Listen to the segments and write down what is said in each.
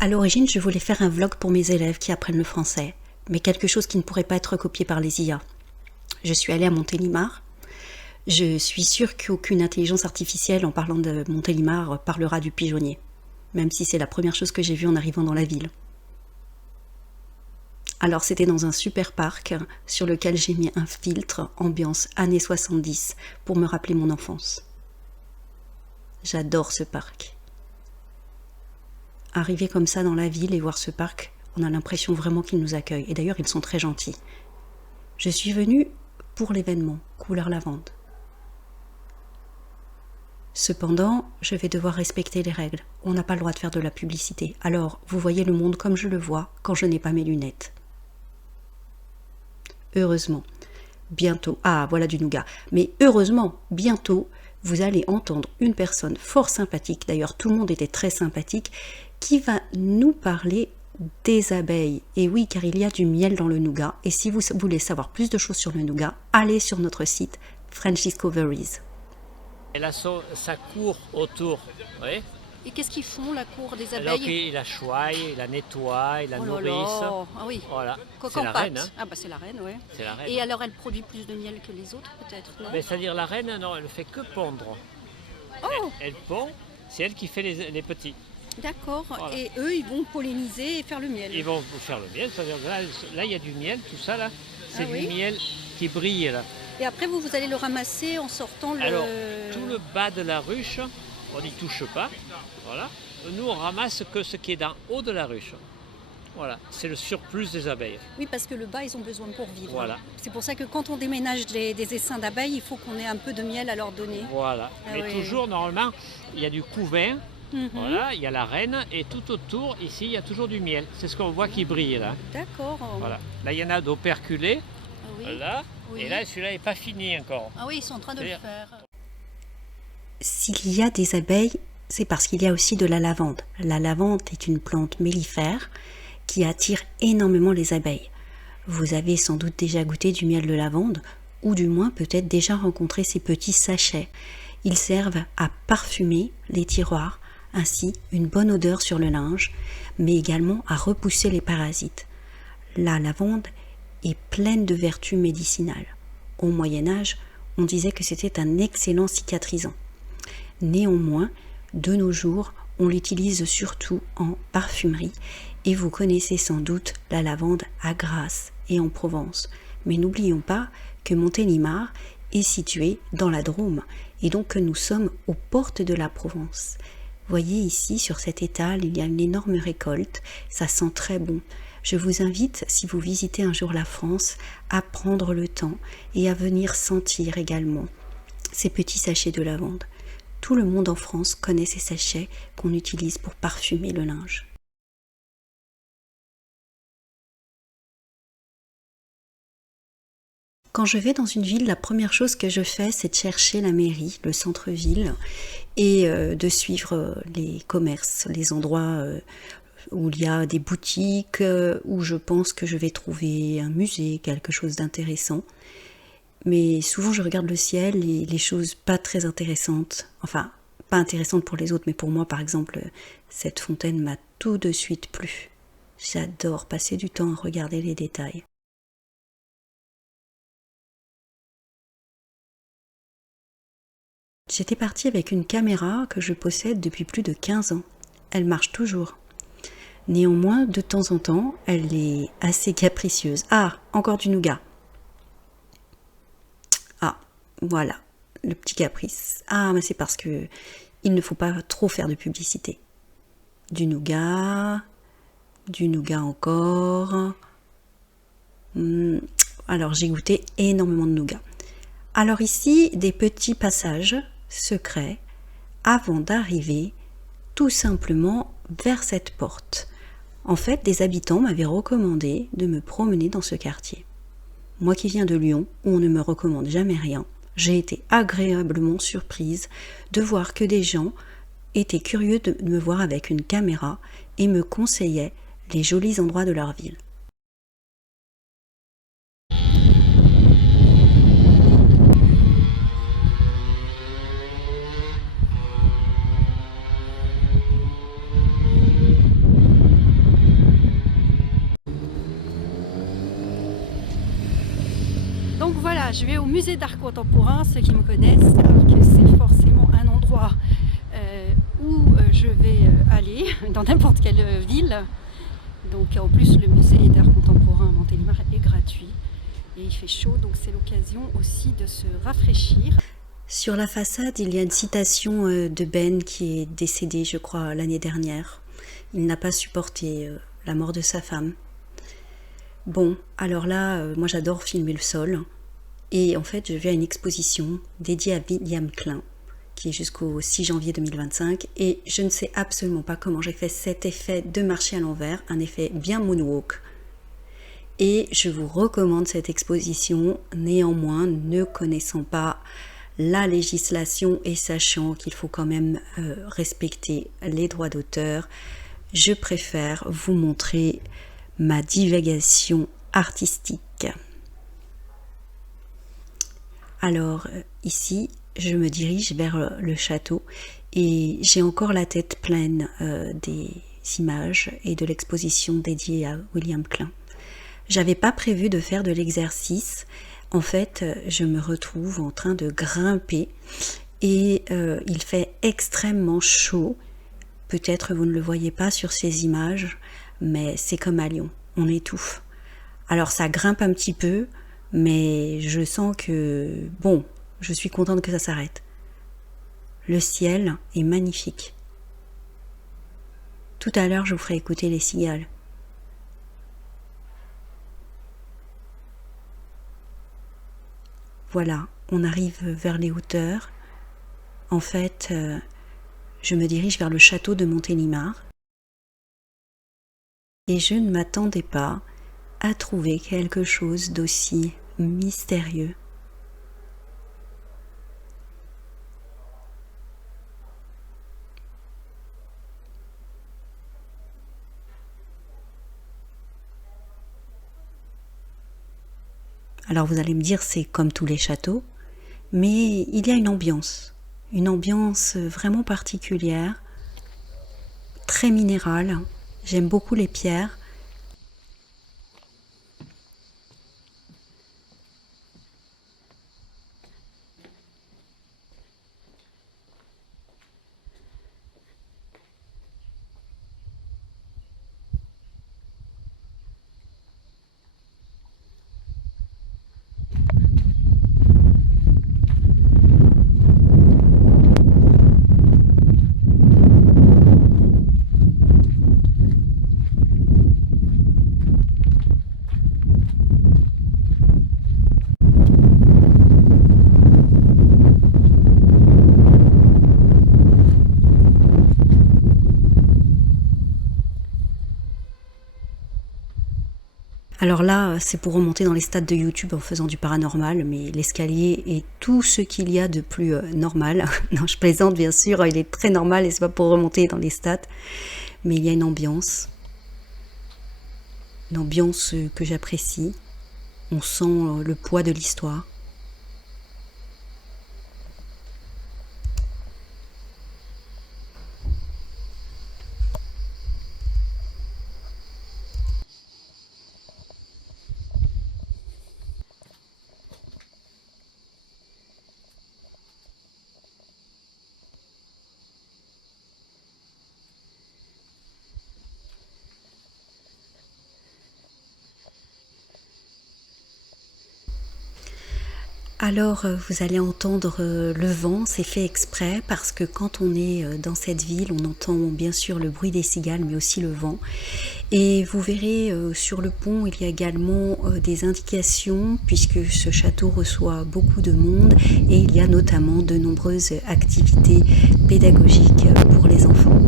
À l'origine, je voulais faire un vlog pour mes élèves qui apprennent le français, mais quelque chose qui ne pourrait pas être copié par les IA. Je suis allée à Montélimar. Je suis sûre qu'aucune intelligence artificielle, en parlant de Montélimar, parlera du pigeonnier, même si c'est la première chose que j'ai vue en arrivant dans la ville. Alors c'était dans un super parc sur lequel j'ai mis un filtre ambiance années 70 pour me rappeler mon enfance. J'adore ce parc. Arriver comme ça dans la ville et voir ce parc, on a l'impression vraiment qu'ils nous accueillent. Et d'ailleurs, ils sont très gentils. Je suis venue pour l'événement, couleur lavande. Cependant, je vais devoir respecter les règles. On n'a pas le droit de faire de la publicité. Alors, vous voyez le monde comme je le vois quand je n'ai pas mes lunettes. Heureusement, bientôt, voilà du nougat, mais heureusement, bientôt, vous allez entendre une personne fort sympathique, d'ailleurs tout le monde était très sympathique, qui va nous parler des abeilles. Et oui, car il y a du miel dans le nougat, et si vous voulez savoir plus de choses sur le nougat, allez sur notre site French Discoveries. Elle a sa cour autour, vous voyez. Et qu'est-ce qu'ils font, la cour des Alors abeilles? il la choie, il la nettoie, il la Oh là nourrisse. là. Ah oui. Voilà, c'est Coq en la pâte. reine. Hein. Ah bah c'est la reine, ouais. C'est la reine. Et alors elle produit plus de miel que les autres peut-être, non? Mais c'est-à-dire la reine, non, elle ne fait que pondre. Oh, Elle pond, c'est elle qui fait les petits. d'accord. Voilà. Et eux, ils vont polliniser et faire le miel. Ils vont faire le miel, c'est-à-dire là il y a du miel, tout ça là, c'est Ah du oui. miel qui brille là. Et après, vous allez le ramasser en sortant le... Alors, tout le bas de la ruche, on n'y touche pas, voilà. Nous on ramasse que ce qui est d'en haut de la ruche. Voilà, c'est le surplus des abeilles. Oui, parce que le bas, ils ont besoin pour vivre. Voilà. C'est pour ça que quand on déménage des essaims d'abeilles, il faut qu'on ait un peu de miel à leur donner. Voilà, Ah mais oui. toujours normalement, il y a du couvain, Mhm. voilà, il y a la reine et tout autour, ici, il y a toujours du miel. C'est ce qu'on voit qui brille là. D'accord. Voilà. Là, il y en a d'operculés, Ah oui. là, Oui. et là, celui-là n'est pas fini encore. Ah oui, ils sont en train de le C'est-à-dire- faire. S'il y a des abeilles, c'est parce qu'il y a aussi de la lavande. La lavande est une plante mellifère qui attire énormément les abeilles. Vous avez sans doute déjà goûté du miel de lavande, ou du moins peut-être déjà rencontré ces petits sachets. Ils servent à parfumer les tiroirs, ainsi une bonne odeur sur le linge, mais également à repousser les parasites. La lavande est pleine de vertus médicinales. Au Moyen-Âge, on disait que c'était un excellent cicatrisant. Néanmoins, de nos jours, on l'utilise surtout en parfumerie et vous connaissez sans doute la lavande à Grasse et en Provence. Mais n'oublions pas que Montélimar est situé dans la Drôme et donc que nous sommes aux portes de la Provence. Voyez ici sur cet étal, il y a une énorme récolte, ça sent très bon. Je vous invite, si vous visitez un jour la France, à prendre le temps et à venir sentir également ces petits sachets de lavande. Tout le monde en France connaît ces sachets qu'on utilise pour parfumer le linge. Quand je vais dans une ville, la première chose que je fais, c'est de chercher la mairie, le centre-ville, et de suivre les commerces, les endroits où il y a des boutiques, où je pense que je vais trouver un musée, quelque chose d'intéressant. Mais souvent je regarde le ciel et les choses pas très intéressantes, enfin pas intéressantes pour les autres, mais pour moi par exemple, cette fontaine m'a tout de suite plu. J'adore passer du temps à regarder les détails. J'étais partie avec une caméra que je possède depuis plus de 15 ans. Elle marche toujours. Néanmoins, de temps en temps, elle est assez capricieuse. Ah, encore du nougat. Ah, voilà, le petit caprice. Ah, mais c'est parce que il ne faut pas trop faire de publicité. Du nougat encore. Alors, j'ai goûté énormément de nougat. Alors ici, des petits passages secrets avant d'arriver tout simplement vers cette porte. En fait, des habitants m'avaient recommandé de me promener dans ce quartier. Moi qui viens de Lyon, où on ne me recommande jamais rien, j'ai été agréablement surprise de voir que des gens étaient curieux de me voir avec une caméra et me conseillaient les jolis endroits de leur ville. Voilà, je vais au musée d'art contemporain. Ceux qui me connaissent savent que c'est forcément un endroit où je vais aller dans n'importe quelle ville. Donc en plus le musée d'art contemporain à Montélimar est gratuit et il fait chaud, donc c'est l'occasion aussi de se rafraîchir. Sur la façade, il y a une citation de Ben qui est décédé, je crois, l'année dernière. Il n'a pas supporté la mort de sa femme. Bon, alors là, moi j'adore filmer le sol. Et en fait, je vais à une exposition dédiée à William Klein, qui est jusqu'au 6 janvier 2025. Et je ne sais absolument pas comment j'ai fait cet effet de marcher à l'envers, un effet bien moonwalk. Et je vous recommande cette exposition, néanmoins, ne connaissant pas la législation et sachant qu'il faut quand même respecter les droits d'auteur, je préfère vous montrer ma divagation artistique. Alors ici, je me dirige vers le château et j'ai encore la tête pleine des images et de l'exposition dédiée à William Klein. J'avais pas prévu de faire de l'exercice. En fait, je me retrouve en train de grimper et il fait extrêmement chaud. Peut-être vous ne le voyez pas sur ces images, mais c'est comme à Lyon, on étouffe. Alors ça grimpe un petit peu, mais je sens que, bon, je suis contente que ça s'arrête. Le ciel est magnifique. Tout à l'heure, je vous ferai écouter les cigales. Voilà, on arrive vers les hauteurs. En fait, je me dirige vers le château de Montélimar. Et je ne m'attendais pas à trouver quelque chose d'aussi mystérieux. Alors vous allez me dire, c'est comme tous les châteaux, mais il y a une ambiance vraiment particulière, très minérale. J'aime beaucoup les pierres. Alors là, c'est pour remonter dans les stats de YouTube en faisant du paranormal, mais l'escalier est tout ce qu'il y a de plus normal. Non, je plaisante bien sûr, il est très normal et c'est pas pour remonter dans les stats, mais il y a une ambiance que j'apprécie. On sent le poids de l'histoire. Alors vous allez entendre le vent, c'est fait exprès parce que quand on est dans cette ville, on entend bien sûr le bruit des cigales mais aussi le vent. Et vous verrez sur le pont, il y a également des indications puisque ce château reçoit beaucoup de monde et il y a notamment de nombreuses activités pédagogiques pour les enfants.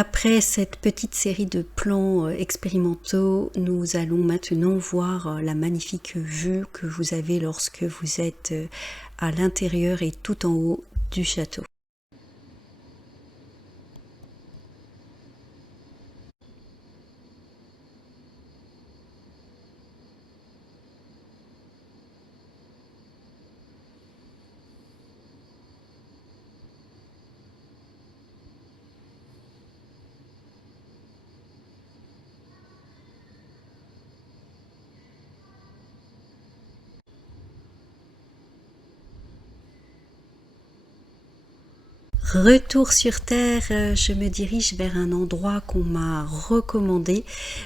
Après cette petite série de plans expérimentaux, nous allons maintenant voir la magnifique vue que vous avez lorsque vous êtes à l'intérieur et tout en haut du château. Retour sur Terre, je me dirige vers un endroit qu'on m'a recommandé.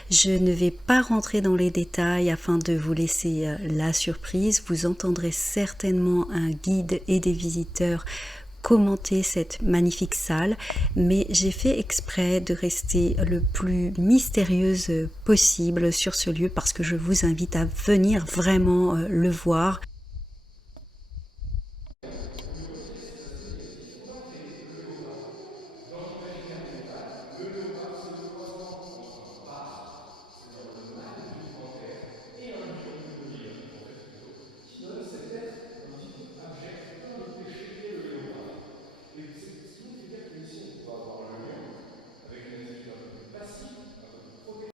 Je ne vais pas rentrer dans les détails afin de vous laisser la surprise. Vous entendrez certainement un guide et des visiteurs commenter cette magnifique salle, mais j'ai fait exprès de rester le plus mystérieuse possible sur ce lieu parce que je vous invite à venir vraiment le voir. Dans l'imaginaire médiéval, le léopard, c'est le croisement entre un rat, c'est-à-dire le mâle d'une panthère, et un lion d'une lionne, en fait plutôt, qui donne cet être un petit peu abject, plein de péché qu'est le léopard. Et c'est ce qui nous fait dire qu'ici on pourrait avoir le lion, avec une attitude un peu plus passive, un peu plus protectrice.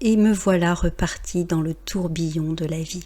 Et me voilà reparti dans le tourbillon de la vie.